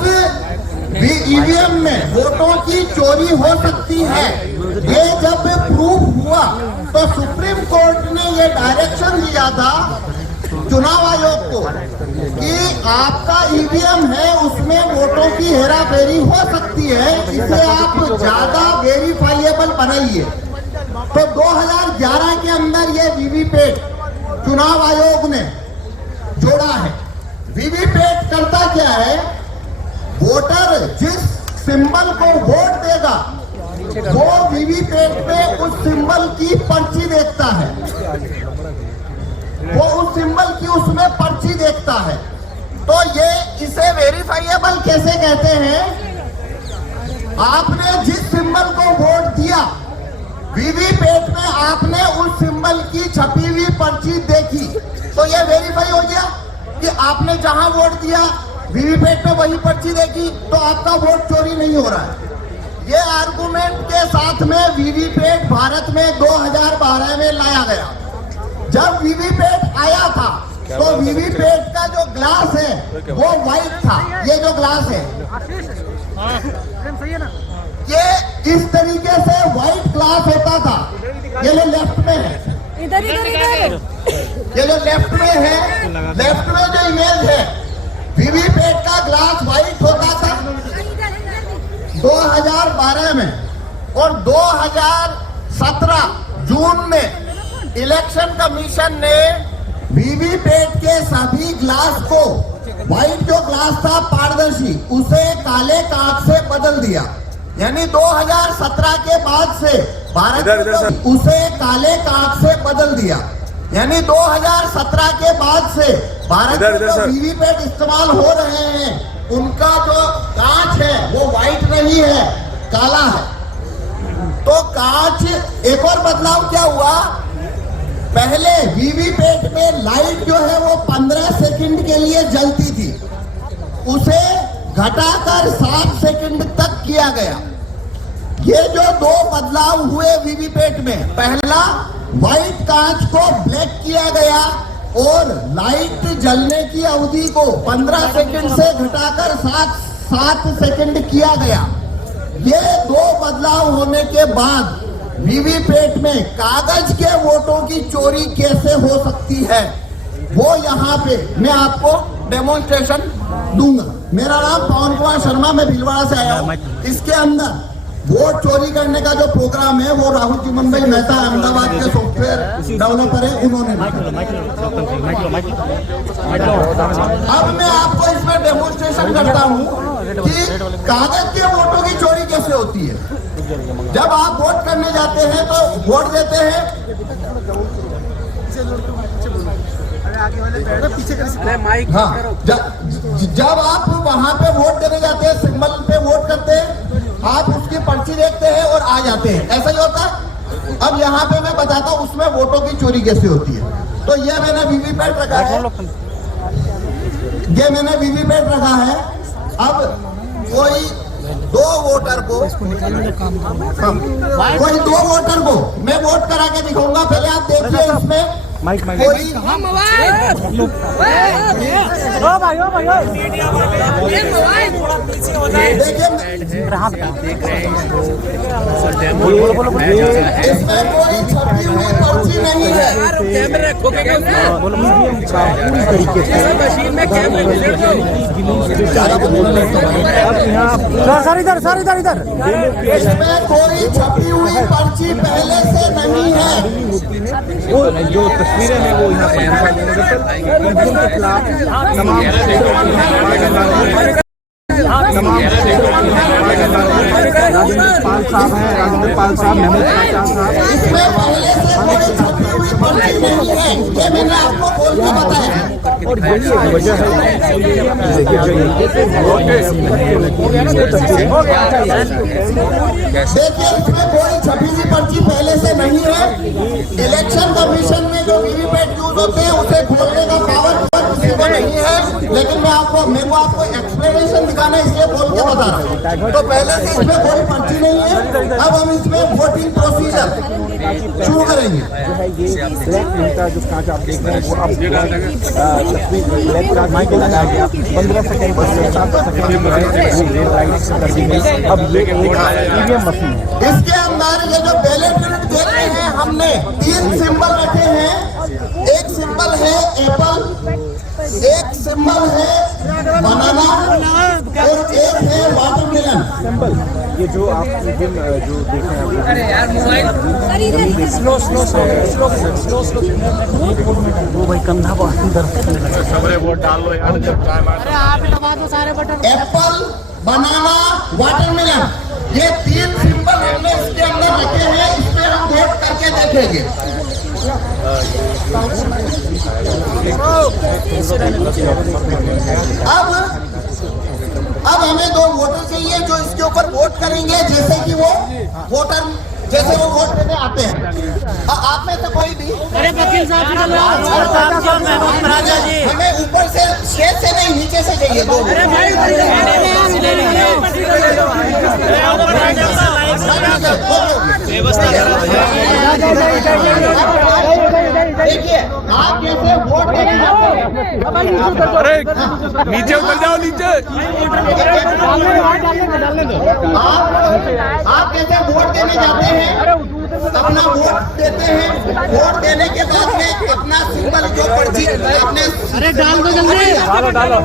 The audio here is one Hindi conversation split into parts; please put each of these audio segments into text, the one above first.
उस ईवीएम में वोटों की चोरी हो सकती है। ये जब प्रूफ हुआ तो सुप्रीम कोर्ट ने ये डायरेक्शन दिया था चुनाव आयोग को कि आपका ईवीएम है, उसमें वोटों की हेराफेरी हो सकती है, इसे आप ज्यादा वेरीफाइएबल बनाइए। तो 2011 के अंदर ये वीवीपैट चुनाव आयोग ने जोड़ा है। वीवीपैट करता क्या है, वोटर जिस सिंबल को वोट देगा वो वीवीपैट में उस सिंबल की पर्ची देखता है, वो उस सिंबल की उसमें पर्ची देखता है। तो ये इसे वेरीफाइएबल कैसे कहते हैं, आपने जिस सिंबल को वोट दिया वीवीपैट में आपने उस सिंबल की छपी हुई पर्ची देखी, तो ये वेरीफाई हो गया कि आपने जहां वोट दिया वीवीपैट में वही पर्ची देखी, तो आपका वोट चोरी नहीं हो रहा है। ये आर्गुमेंट के साथ में वीवीपैट भारत में 2012 में लाया गया। जब वीवीपैट आया था तो वीवीपैट का जो ग्लास है वो व्हाइट था। ये जो ग्लास है ये इस तरीके से व्हाइट ग्लास होता था। ये जो लेफ्ट में है, इधर इधर इधर, ये जो लेफ्ट में है, लेफ्ट में जो इमेज है वीवीपैट का ग्लास व्हाइट होता था 2012 में। और 2017 जून में इलेक्शन कमीशन ने वीवीपैट के सभी ग्लास को, व्हाइट जो ग्लास था पारदर्शी, उसे काले कांच से बदल दिया। यानी 2017 के बाद से भारत उसे काले कांच से बदल दिया। यानी 2017 के बाद से भारत में जो वीवीपैट इस्तेमाल हो रहे हैं उनका जो कांच है वो व्हाइट नहीं है, काला है। तो कांच, एक और बदलाव क्या हुआ, पहले वीवीपैट में लाइट जो है वो 15 सेकंड के लिए जलती थी, उसे घटाकर 7 सेकंड तक किया गया। ये जो दो बदलाव हुए वीवीपैट में, पहला व्हाइट कांच को ब्लैक किया गया और लाइट जलने की अवधि को 15 सेकंड से घटाकर 7 सेकंड किया गया। ये दो बदलाव होने के बाद वीवीपैट में कागज के वोटों की चोरी कैसे हो सकती है वो यहाँ पे मैं आपको डेमोन्स्ट्रेशन दूंगा। मेरा नाम पवन कुमार शर्मा, मैं भीलवाड़ा से आया हूँ। इसके अंदर वोट चोरी करने का जो प्रोग्राम है वो राहुल चिमन भाई मेहता अहमदाबाद के सॉफ्टवेयर डेवलपर है, उन्होंने। अब मैं आपको इसमें डेमोन्स्ट्रेशन करता हूँ कि कागज के वोटों की चोरी कैसे होती है। जब आप वोट करने जाते हैं तो वोट देते हैं, हाँ, जब आप वहां पे वोट देने जाते हैं, सिंबल पे वोट करते हैं, आप उसकी पर्ची देखते हैं और आ जाते हैं, ऐसा ही होता है। अब यहाँ पे मैं बताता हूँ उसमें वोटों की चोरी कैसे होती है। तो ये मैंने वीवीपैट रखा है, ये मैंने वीवीपैट रखा है। अब कोई दो वोटर को मैं वोट करा के दिखाऊंगा। पहले आप देखिए इसमें कोई इसमें कोई छपी हुई पर्ची नहीं है। इधर इसमें कोई छपी हुई पर्ची पहले से नहीं है। वो जो तस्वीरें हैं वो यहाँ के खिलाफ राजेंद्र पाल साहब हैं, राजेंद्र पाल साहब, महमूद साहब। इसमें पहले से कोई छपी हुई पर्ची नहीं है, ये मैंने आपको बोल के बताया। और यही वजह है देखिए इसमें कोई छपी हुई पर्ची पहले से नहीं है। इलेक्शन कमीशन में जो वीवीपैट यूज होते हैं उसे खोलने का पावर किसी को नहीं नहीं है, लेकिन मेरे को आपको एक्सप्लेनेशन दिखाना है, इसलिए बोल के बता रहा हूँ। तो पहले से इसमें कोई पर्ची नहीं है, अब हम इसमें वोटिंग प्रोसीजर शुरू करेंगे। जो है ये ब्लैक प्रिंट का जो कांच आप देख रहे हैं वो अब ब्लैक कांच में लगाया गया 15 सेकंड पर 7 सेकंड में कर दी गई। अब ये ईवीएम मशीन है। इसके अंदर ये जो बैलेट यूनिट देख रहे हैं, हमने 3 सिंबल रखे हैं। एक सिंबल है एप्पल, एक सिंबल है बनाना और एक है वाटरमेलन। सिंबल ये जो आप ईवीएम जो देख रहे हैं अरे यार मोबाइल स्लो वो भाई कंधा बहुत अंदर सबरे वोट डाल लो यार जब चाय मार अरे आप ही दबा दो सारे बटन। एप्पल, बनाना, वाटरमेलन, ये 3 सिंबल हमने इसके अंदर रखे हैं। इस पे हम वोट करके देखेंगे। अब हमें 2 वोटर चाहिए जो इसके ऊपर वोट करेंगे, जैसे कि वो वोटर वोट देने आते हैं। आप में से कोई भी अरे वकील साहब हमें ऊपर से स्टेज से नहीं, नीचे से चाहिए 2 वोट। देखिए, आप जैसे वोट देने जाते हैं, अरे नीचे उतर जाओ नीचे आप जैसे वोट देने जाते हैं, अपना वोट देते हैं। वोट देने के बाद में अपना सिंबल जो पर्ची आपने अरे डाल दो जल्दी। डालो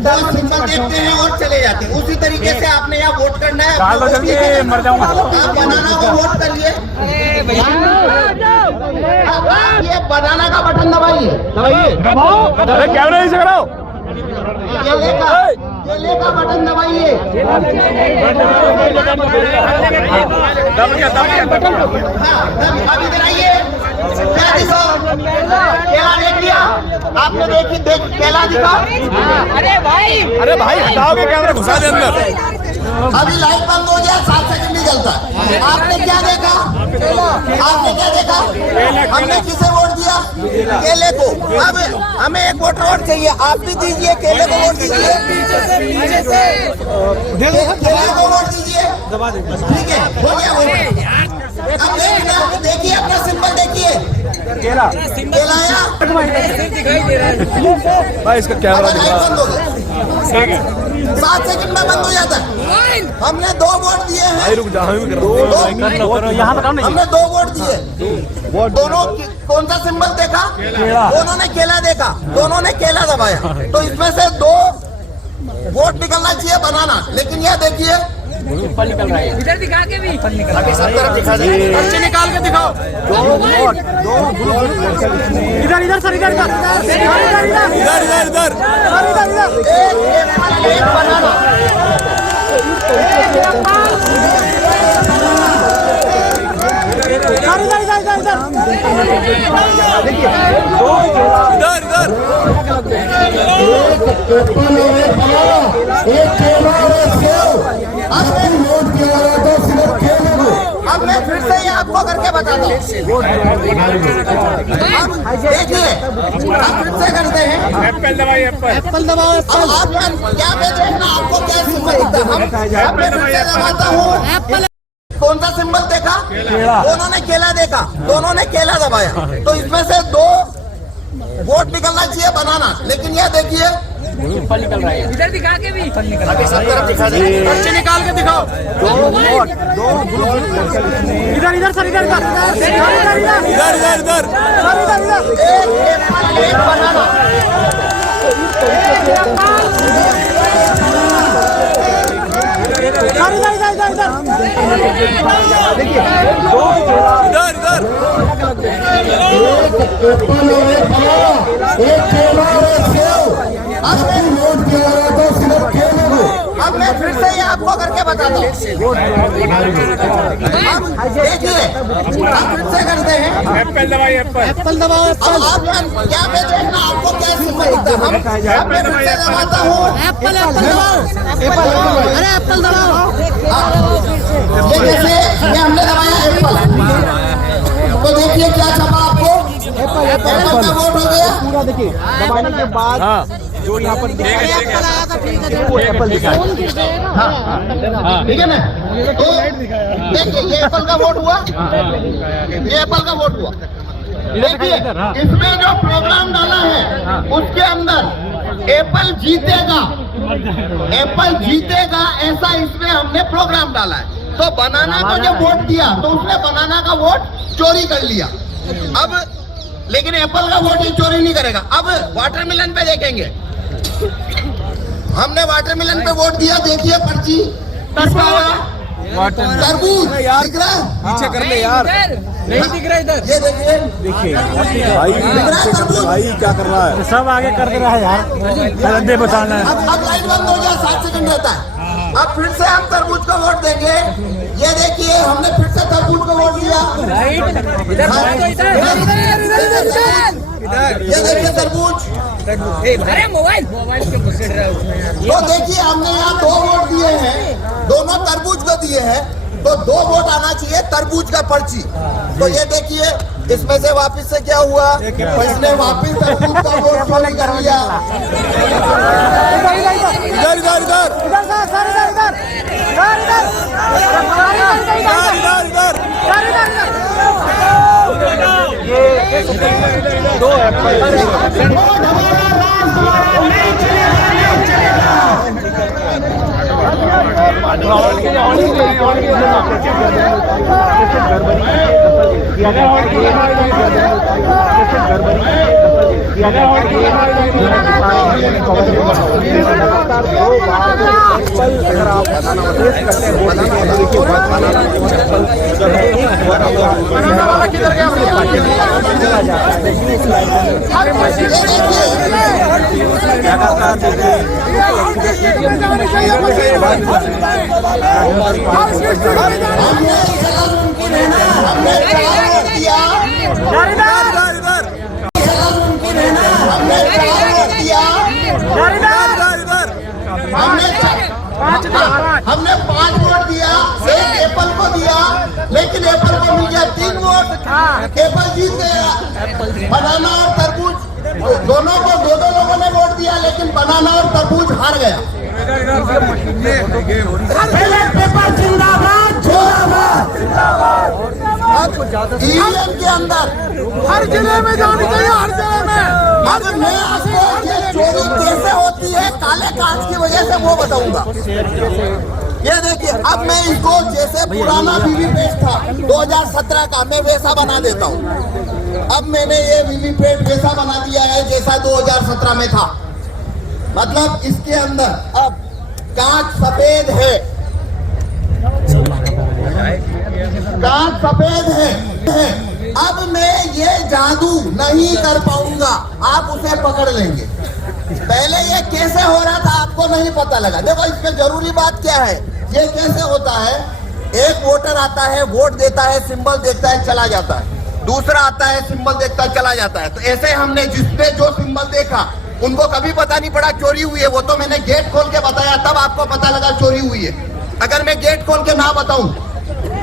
2 सिंबल देखते हैं और चले जाते हैं। उसी तरीके से आपने यहाँ वोट करना है। डालो जल्दी मर जाऊंगा। आप बनाना को वोट करिए। आप ये बनाना का बटन दबाइए। अरे कैमरा नीचे कराओ। केले का बटन दबाइए। अब इधर आइए। क्या दिखा? केला देख लिया आपने? केला दिखा? अरे भाई हटाओ के कैमरा घुसा दे अंदर। अभी लाइट बंद हो गया, 7 सेकंड नहीं जलता। आपने क्या देखा? हमने किसे वोट दिया? केले को। अब हमें एक वोट चाहिए। आप भी दीजिए, केले को वोट दीजिए। केले को वोट दीजिए। ठीक है, हो गया वोट। अब देखिए अपना सिंबल देखिए। केला आया। भाई इसका कैमरा लाइट बंद हो गया। 7 सेकंड में बंद हो जाता है। हमने 2 वोट दिए हैं। रुक जा हमने 2 वोट दिए। दोनों कौन सा सिंबल देखा? दोनों ने केला देखा, दोनों ने केला दबाया। तो इसमें से 2 वोट निकलना चाहिए बनाना। लेकिन यह देखिए इधर दिखा के भी अभी सब तरफ दिखा दे। पर्ची निकाल के दिखाओ। इधर सर, इधर एक बनाना। अब मैं फिर से ये आपको करके बताता हूँ। देखिए, आप फिर से करते हैं। एप्पल दबाओ एप्पल दबाओ। अब आप क्या देखना, आपको क्या सिंबल दिखता है? मैं फिर से दबाता हूँ। कौन सा सिंबल देखा? दोनों ने केला देखा, दोनों ने केला दबाया। तो इसमें से 2 वोट निकलना चाहिए बनाना। लेकिन यह देखिए इधर दिखा के भी अभी सब तरफ दिखा दे। पर्ची निकाल के दिखाओ। इधर सर, इधर एक बनाना। अब मैं फिर से ये आपको करके बताता हूँ। देखिए, आप फिर से करते हैं। एप्पल दबाओ अब आप क्या देखना, आपको क्या सिंबल दिखता है? मैं फिर से दबाता हूँ। एप्पल दबाओ। अरे एप्पल दबाओ। ये जैसे ये हमने दबाया एप्पल, तो देखिए क्या छपा आपको? एप्पल का वोट हो गया। पूरा देखिए दबाने के बाद जो यहाँ पर एप्पल आया था, ठीक है, वो एप्पल दिखा है। ठीक है ना, तो देखिए ये एप्पल का वोट हुआ, ये एप्पल का वोट हुआ। देखिए इसमें जो प्रोग्राम डाला है उसके अंदर एप्पल जीतेगा, एप्पल जीतेगा ऐसा इसमें हमने प्रोग्राम डाला है। तो बनाना को जब वोट दिया तो उसने बनाना का वोट चोरी कर लिया। अब लेकिन एप्पल का वोट ये चोरी नहीं करेगा। अब वाटरमेलन पे देखेंगे, हमने वाटरमेलन पे वोट दिया। देखिए पर्ची तरबूज दिख रहा है, पीछे कर ले यार, नहीं दिख रहा इधर। ये देखिए देखिए भाई क्या कर रहा है, सब आगे कर दे रहा है यार, अंधे बताना है। अब लाइट बंद हो गया, 7 सेकंड रहता है। अब फिर से हम तरबूज को वोट देंगे। ये देखिए हमने फिर से तरबूज को वोट दिया। ये देखिए तरबूज, अरे मोबाइल के घुसेड़ रहा है। तो देखिए हमने यहाँ 2 वोट दिए हैं, दोनों तरबूज को दिए हैं, तो 2 वोट आना चाहिए तरबूज का पर्ची। तो ये देखिए इसमें से वापस से क्या हुआ, इसने वापस तरबूज का वोट चोरी कर लिया। इधर इधर इधर दो अगर आप हमने 5 वोट दिया, एक एप्पल को दिया, लेकिन एप्पल को मिल गया 3 वोट, एप्पल जीत गया। बनाना और तरबूज दोनों को 2 लोगों ने वोट दिया, लेकिन बनाना और तरबूज हार गया। ईवीएम के अंदर हर जिले में जानी चाहिए, हर जिले में। अब मैं आपको ये चोरी कैसे होती है काले कांच की वजह से वो बताऊंगा। ये देखिए अब मैं इसको जैसे पुराना वीवीपैट था 2017 का, मैं वैसा बना देता हूँ। अब मैंने ये वीवीपैट वैसा बना दिया है जैसा 2017 में था। मतलब इसके अंदर अब कांच सफेद है, कांच सफेद है। अब मैं ये जादू नहीं कर पाऊंगा, आप उसे पकड़ लेंगे। पहले ये कैसे हो रहा था आपको नहीं पता लगा। देखो इसमें जरूरी बात क्या है, ये कैसे होता है, एक वोटर आता है, वोट देता है, सिंबल देखता है, चला जाता है। दूसरा आता है, सिंबल देखता है, चला जाता है। तो ऐसे हमने जिसने जो सिंबल देखा उनको कभी पता नहीं पड़ा चोरी हुई है। वो तो मैंने गेट खोल के बताया, तब आपको पता लगा चोरी हुई है। अगर मैं गेट खोल के ना बताऊं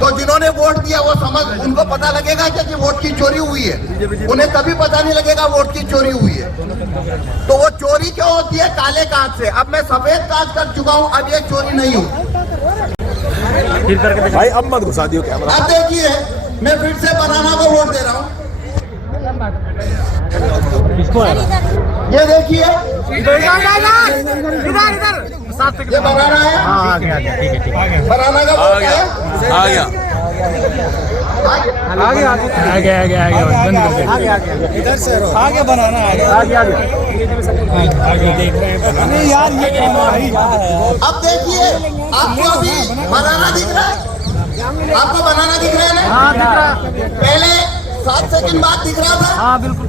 तो जिन्होंने वोट दिया वो समझ, उनको पता लगेगा कि वोट की चोरी हुई है, उन्हें कभी पता नहीं लगेगा वोट की चोरी हुई है। तो वो चोरी क्यों होती है, काले कांच से। अब मैं सफेद कांच कर चुका हूं, अब ये चोरी नहीं होती। भाई अब मत घुसा दियो कैमरा। अब देखिए मैं फिर से बनाना को वोट दे रहा हूँ। ये देखिए ये बनाना है, बनाना का वोट है, आ गया आगे बंद कर दे। इधर से आगे बनाना है, आगे देख रहे हैं। नहीं यार ये अब देखिए आपको अभी बनाना दिख रहा है, आपको बनाना दिख रहा है ना? हाँ दिख रहा। पहले 7 सेकंड बाद दिख रहा था। हाँ बिल्कुल।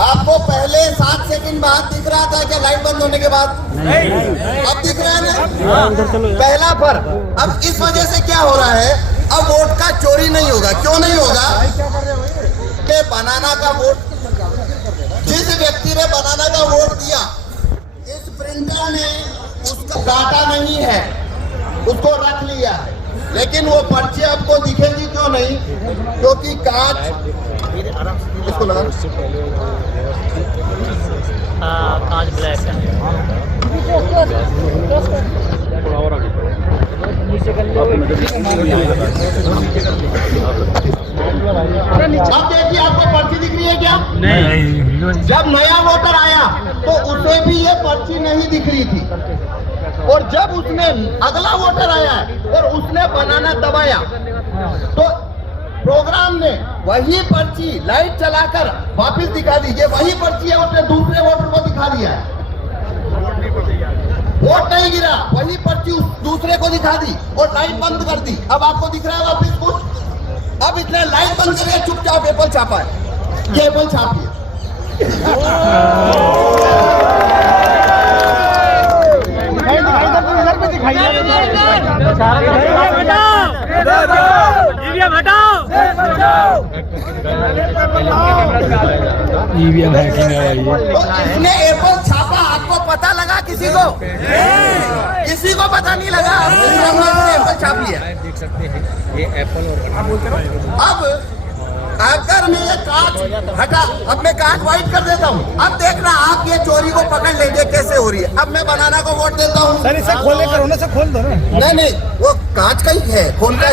आपको पहले 7 सेकंड बाद दिख रहा था क्या, लाइट बंद होने के बाद? अब दिख रहा है ना? पहला फर्क। अब इस वजह से क्या हो रहा है, अब वोट का चोरी नहीं होगा। क्यों नहीं होगा कि बनाना का वोट, जिस व्यक्ति ने बनाना का वोट दिया, इस प्रिंटर ने उसका डाटा नहीं है, उसको रख लिया है। लेकिन वो पर्ची आपको दिखेगी क्यों नहीं, क्योंकि कांच इसको लगा कांच ब्लैक है अब देखिए आपको पर्ची दिख रही है क्या? नहीं। जब नया वोटर आया तो उसे भी ये पर्ची नहीं दिख रही थी, और जब उसने अगला वोटर आया और उसने बनाना दबाया तो प्रोग्राम ने वही पर्ची लाइट चलाकर वापस दिखा दी। ये वही पर्ची है, उसने दूसरे वोटर को दिखा दिया है। वोट नहीं गिरा, वही पर्ची उस दूसरे को दिखा दी और लाइट बंद कर दी। अब आपको दिख रहा है वापस कुछ? अब इसने लाइट बंद करके चुपचाप एप्पल छापा है। ये एप्पल छापी है। ईवीएम हैकिंग है भाई। तो इसने एप्पल छापा, आपको पता लगा? किसी को पता नहीं लगा? इसने एप्पल छापी है। देख सकते हैं ये एप्पल और अब अगर मैं ये कांच हटा, अब मैं कांच व्हाइट कर देता हूँ। अब देखना आप ये चोरी को पकड़ लेंगे कैसे हो रही है। अब मैं बनाना को वोट देता हूँ। सर इसे खोले करो ना, से खोल दो ना। नहीं, वो कांच का ही है, खोल का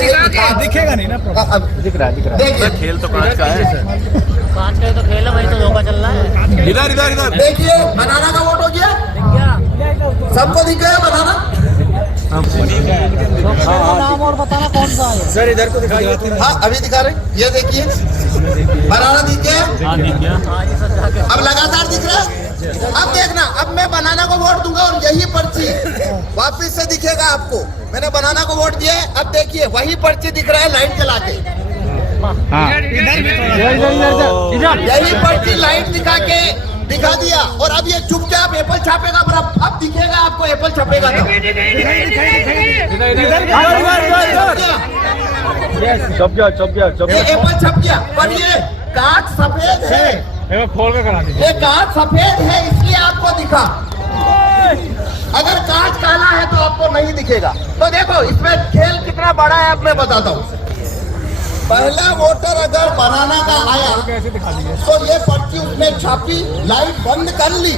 दिखेगा नहीं ना। अब दिख रहा है। देखिए खेल तो कांच का है। कांच का ही तो खेल है, वही तो धोखा चल रहा है। इधर इधर इधर देखिए बनाना का वोट हो गया। सबको दिख गया बनाना? नाम और बताना कौन सा है। सर इधर को दिखाइए। हाँ अभी दिखा रहे, ये देखिए बनाना दिख गया। अब लगातार दिख रहा है। अब देखना, अब मैं बनाना को वोट दूंगा और यही पर्ची वापिस से दिखेगा आपको। मैंने बनाना को वोट दिया है। अब देखिए वही पर्ची दिख रहा है लाइट जला के। यही पर्ची लाइट दिखा दिया और अब ये चुपचाप एप्पल छापेगा। पर अब दिखेगा आपको एप्पल छपेगा तो। छप गया। ये एप्पल छप गया, पर ये कांच सफेद है। खोल के करा दीजिए। ये कांच सफेद है इसलिए आपको दिखा। अगर कांच काला है तो आपको नहीं दिखेगा। तो देखो इसमें खेल कितना बड़ा है, अब मैं बताता हूँ। पहला वोटर अगर बनाना का आया तो ये पर्ची उसने छापी, लाइट बंद कर ली,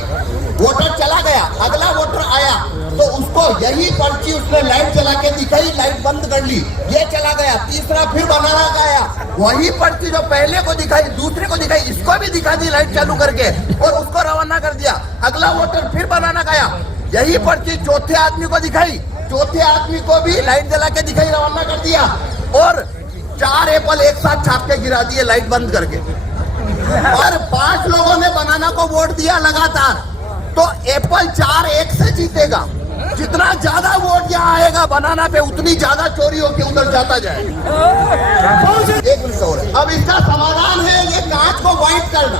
वोटर चला गया। अगला वोटर आया तो उसको यही पर्ची उसने लाइट चला के दिखाई, लाइट बंद कर ली, ये चला गया। तीसरा फिर बनाना का आया, वही पर्ची जो पहले को दिखाई दूसरे को दिखाई, इसको भी दिखा दी लाइट चालू करके और उसको रवाना कर दिया। अगला वोटर फिर बनाना का आया, यही पर्ची चौथे आदमी को दिखाई, चौथे आदमी को भी लाइट जला के दिखाई, रवाना कर दिया और 4 एप्पल एक साथ छाप के गिरा दिए लाइट बंद करके। और 5 लोगों ने बनाना को वोट दिया लगातार, तो एप्पल 4-1 से जीतेगा। जितना ज्यादा वोट यहाँ आएगा बनाना पे, उतनी ज्यादा चोरी होकर उधर जाता जाएगा। एक मिनट और, अब इसका समाधान है ये कांच को व्हाइट करना।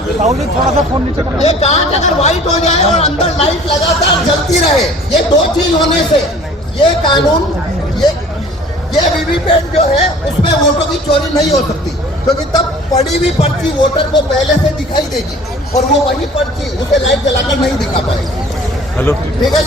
थोड़ा सा फोन नीचे ये कांच अगर व्हाइट हो जाए और अंदर लाइट लगातार जलती रहे, ये 2 चीज होने से ये कानून, ये वीवीपैट जो है उसमें वोटों की चोरी नहीं हो सकती, क्योंकि तब पड़ी हुई पर्ची वोटर को पहले से दिखाई देगी और वो वही पर्ची उसे लाइट जलाकर नहीं दिखा पाएगी। हेलो, ठीक है जी।